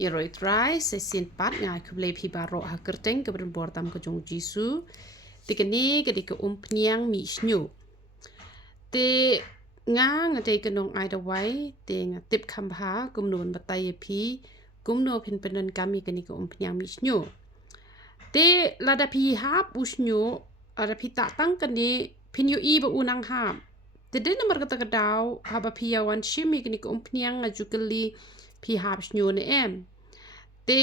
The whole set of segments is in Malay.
Iroi try sesin pat ngai kublei pi baro ha kerteng ke berembor tam ke jong jisu. Tikeni ke di ke umpniang mi snyu. Te nga ngate ke nong ai da wai te nga tip kambha kumnon batai pi kumno pin penen kami ke ni ke umpniang mi snyu. Te lada pi hap usnyu ada pi tak tang ke ni pin yu i ba unang hap. Te de nomor kata kedau haba pi yawan shimi ke ni ke umpniang ngajukeli pi hap snyu ne em. Te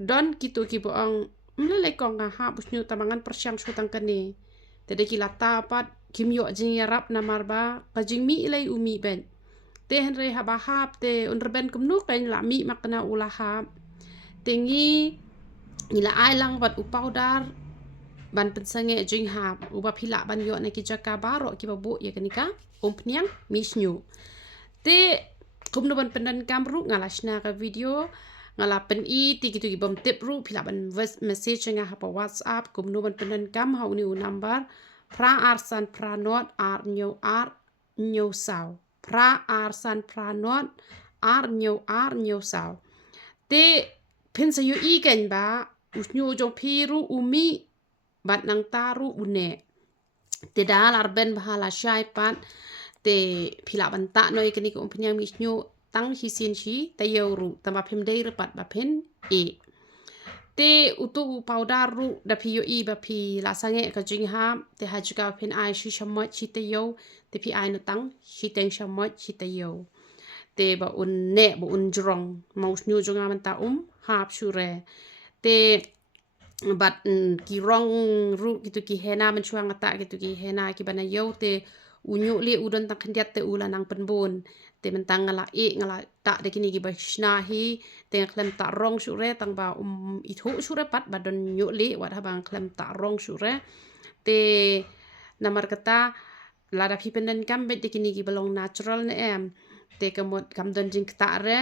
don gitu ki boong mlele kong nga ha busnyu tamangan persyang sutang kene te de ki lata pat kim yo jing yarap na marba ka jing mi ilai umi ben te henre ha ba hap te unrben kumnu kain la mi makna ula hap te ngi ila ai lang bat upau dar ban pensange jing hap uba phila ban yo na ki jaka baro ki babu ya kenika umpniang misnyu te kumno ban pendan kamru ngalashna ka video ngala pen i ti gitu bom tip ru phila ban message nga hapa whatsapp kumno ban pendan kam ha uni number pra arsan pra not ar nyo saw pra arsan pra not ar nyo saw te pen sa yu i ken ba usnyo jong piru umi bat nang taru une te dalar ben bahala syai pat te phila ban ta no ikeni ko umpnyang misnyo tang hisin shi tayoru tamba pemdei repat bapen e te utu powder ru da pio i ba pi la sange ka jing ha te hajuka pen ai shi shamot chi tayo te pi ai no tang shi teng shamot chi tayo te ba un ne ba un jrong maus nyu jonga man ta hap shure te bat ki rong ru gitu ki hena mencuang ata gitu ki hena ki bana yo te unyu li udon tang kendiat te ula nang penbon te mentang ngala ngala ta de kini gi bashna hi te klem ta rong shure tang ba ithu shure pat badon nyu li wat habang klem ta rong shure te namar kata lada pi penden kam bet de kini gi belong natural ne em te kamot kam don jing kta re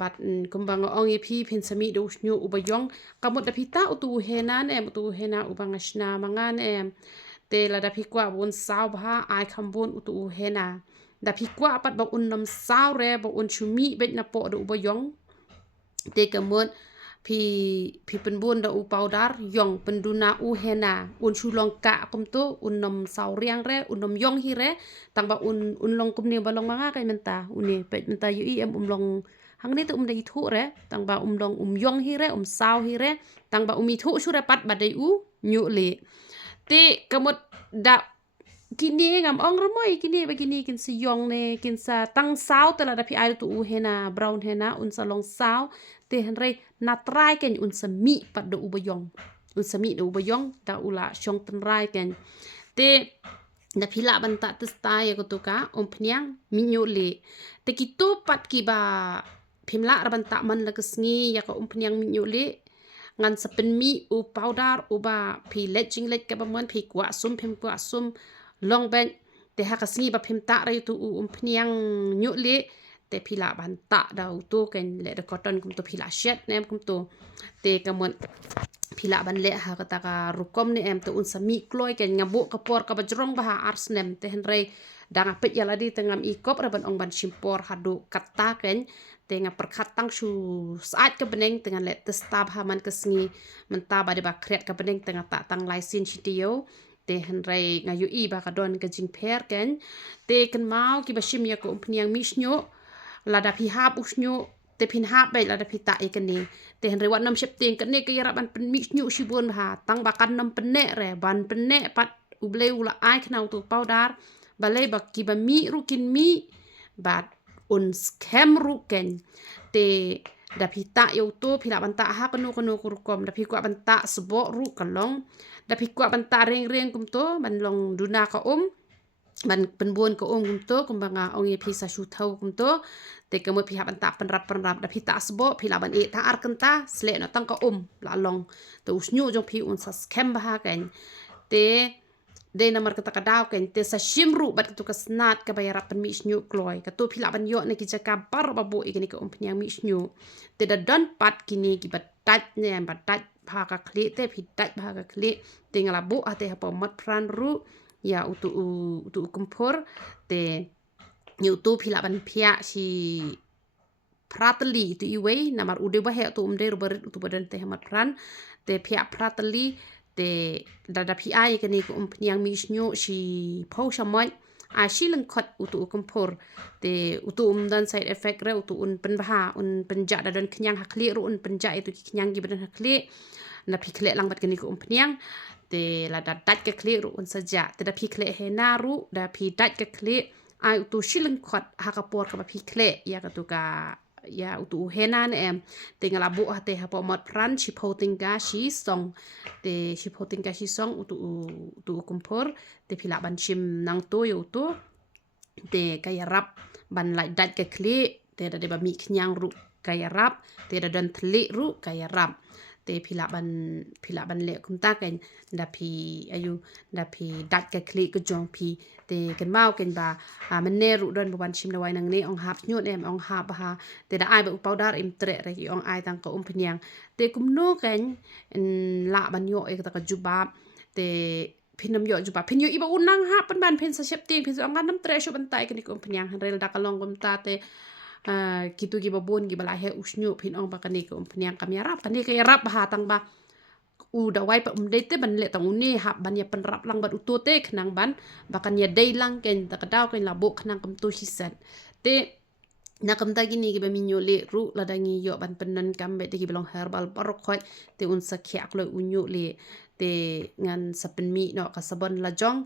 bat kumbang ong pi pin sami do snyu ubayong kamot da pita utu henan em utu hena ubang ashna mangan em te lada pi kwa bun saw bha ai khambun utu hena da pi kwa pat ba unnom saw re ba un chumi bet na po do ubayong te kamot pi penbun da u powder yong penduna u hena un chulong ka kumto unnom saw riang re unnom yong hi re tang ba un long kumni balong manga kai menta uni pet menta yu em long hang ni tu da ithu re tang ba long yong hi re saw hi re tang ba ithu shu re pat ba dai u nyu le te kamot da kini ngam ong remoy kini begini kin si yong ne kin sa tang saw tela da pi ai tu u hena brown hena un sa long saw te henre na try ken un sa mi pat do u bayong un sa mi do u bayong da ula shong ten rai ken te da phila ban ta testa ya ko to ka pnyang mi nyu le te ki to pat ki ba phimla ban ta man la kesngi ya ko pnyang mi nyu le ngan sepen mi u powder u ba phi leching lech ka ba mon phi kwa sum phim kwa sum long ben te ha kasngi ba phim ta ra tu pnyang nyu le te phila ban ta da u to ken le da cotton kum to phila shet nem kum to te kamon phila ban le ha kata ka rukom ni em te un sami kloi ken ngabu kapor ka bajrong ba ars nem te henre dang apet yala di tengam ikop ra ban ong ban simpor hadu kata ken te nga perkhatang shu saat ke beneng dengan le testab haman kesngi menta ba de ba kret ka beneng tengah ta tang laisin sitio te henre ngayu i ba ka don ke jing per ken te ken mau ki bashim ya ko pniang misnyo lada pi hap usnyo te pin hap bai lada pi ta ikeni te henre wat nam shep ting kene ke yara ban pen misnyo shibun ha tang ba kan nam penne re ban penne pat uble ula ai knau tu powder balai ba ki ba mi rukin mi bat un scam ruken te da pita yo to pila banta ha kanu kurkom da pi kwa banta sebo ru kalong da pi kwa banta reng kum to ban long duna ka ban penbuan ka kum to kumbanga ong ye pisa shu thau kum to te kamu pi ha banta penrap da pita sebo pila ban e ta ar kenta sle no tang ka la long to usnyu jong pi un sa scam ba ha ken te de namar kata kadau ken te sa shimru bat tu ka snat ka bayara pen mi snyu kloi ka tu phila ban yo ne ki jaka par babu ikini ka pnyang mi snyu te da don pat kini ki bat tat ne bat tat pha ka kli te phi tat pha ka kli te ngala bu ate ha pa mat pran ru ya utu kumpur te ni utu phila ban phia si prateli itu iwe namar ude bahe tu umde rubarit utu badan teh mat pran te pihak prateli te dada pi ai kani ku pniang mi snyo si pau shamai a shi lengkot utu kumpur te utu dan side effect re utu un penbaha un penja dan kenyang hakli ru un penja itu kenyang gi badan hakli na pi kle lang bat kani ku pniang te la dat ke kle ru un saja te da pi kle he naru da pi dat ke kle ai utu shi lengkot hakapor ka pi kle ya ka tu ka ya utu henan tinggal abu hate hapo mat pran si tingga si song te si tingga si song utu kumpur te pila ban shim nang to yo tu te kaya rap ban lai dat ke kli te da ba mi knyang ru kaya rap te da dan tli ru kaya rap te pila ban le kum ta ken da pi ayu da pi dat ke kli ke jong pi te ken mau ken ba meneru don ban shim da wai nang ne ong hap nyot ong hap ha te da ai ba powder im tre re ong ai tang ko pnyang te kum no ken la ban yo e ta ka jubab te pinam yo juba pinyo iba unang ha ban pin sa shep ting pin so ngam nam tre sho ban tai ken ko pnyang han rel da ka long kum ta te gitu giba bon giba lahe usnyu pin ong ba kani ko pnyang kami rap kani kaya rap ha tang ba udah wai pa te ban le tang uni hap ban ya penrap lang bat utu te kenang ban bakan ya dei lang ken ta kadau ken labo kenang kem tu hisan te na kam ta gini giba minyo le ru ladangi yo ban penan kam be te giba long herbal parok khoi te un sa khyak lo unyu le te ngan sapen mi no ka sabon la jong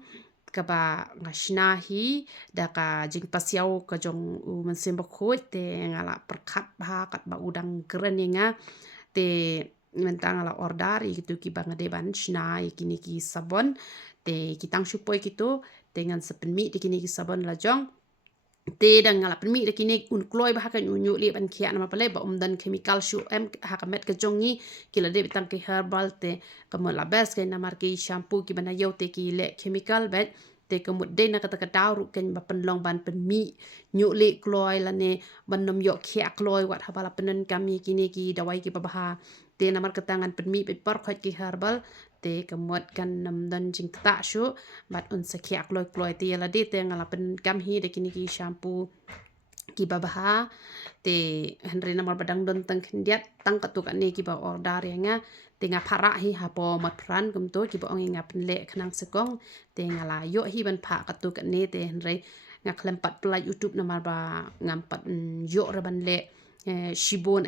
kaba ngashna hi da ka jing pasiau ka jong u mensim bakut te ngala perkat ba kat ba udang keren nga te mentang ala ordari gitu ki bang de ban shna kini ki sabon te kitang supoi gitu dengan sepenmi de kini ki sabon la jong te dang ngala penmi de kini un kloi ba kan unyu li ban kia nama pale ba dan chemical shu hakamet ka jongi kila de bitang ki herbal te kamu la bes ke namar ki shampoo ki bana yo te ki le chemical bet te kamu de na kata kata ru ken ba penlong ban penmi nyu li kloi la ne ban nom yo kia kloi wat habala penen kami kini ki dawai ki babaha te namar ketangan penmi bet par khot ki herbal te kemuat kan nam dan jing ta shu bat un sakya kloi te yala de te ngala pen kam hi de kini ki shampoo ki babaha te henry namar badang don tang khendiat tang katuk ane ki ba order nga te nga phara hi hapo mat pran kum to ki ba ong nga pen le khnang sekong te ngala yo hi ban pha katuk ane te henry nga klempat play youtube namar ba ngam pat yo ra ban le shibon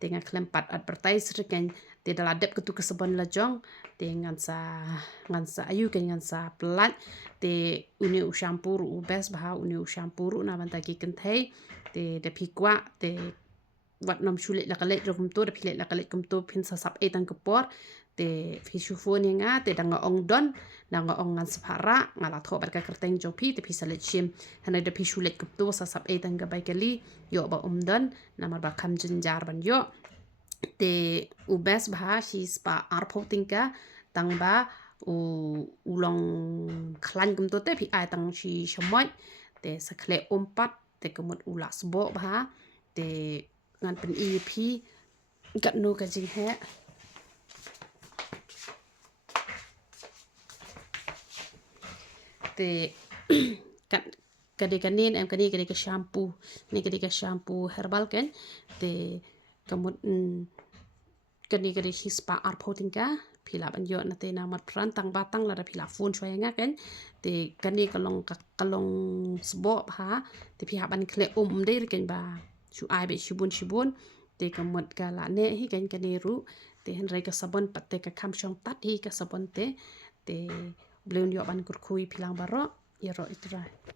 te nga klempat advertise reken te dala dep ketu kesebon la jong te ngan sa ayu ken ngan sa plat te uni u shampoo u bes bah uni u shampoo na ban ta ki ken thei te de pikwa te wat nom shule la kale kum to de pile la kale kum to pin sa sap e tang kepor te fisufon nga te danga ong don danga ong ngan separa ngala tho bar ka kerteng jopi te pisalet shim hana de pisulet kum to sa sap e tang ga bai kali yo ba don namar ba kam jinjar ban yo te ubes bah si spa arpo tingka tang ba ulong klan kum to te pi ai tang si shamoy te sakle ompat te kemut ula sbo bah te ngan pen EP kat no ka jing he te kat kade kanin kade ka shampoo ni kade ka shampoo herbal ken te kemut kade hispa arpo tingka pila ban yo na te na mat pran tang batang la da pila phone choi nga ken te kani kalong sbo ha te pi ha ban kle de ken ba chu ai be shibun te kamot ka la ne hi ken kani ru te hen rai ka sabon patte ka kham shong tat hi ka sabon te bleun yo ban kur khui pilang baro yero itra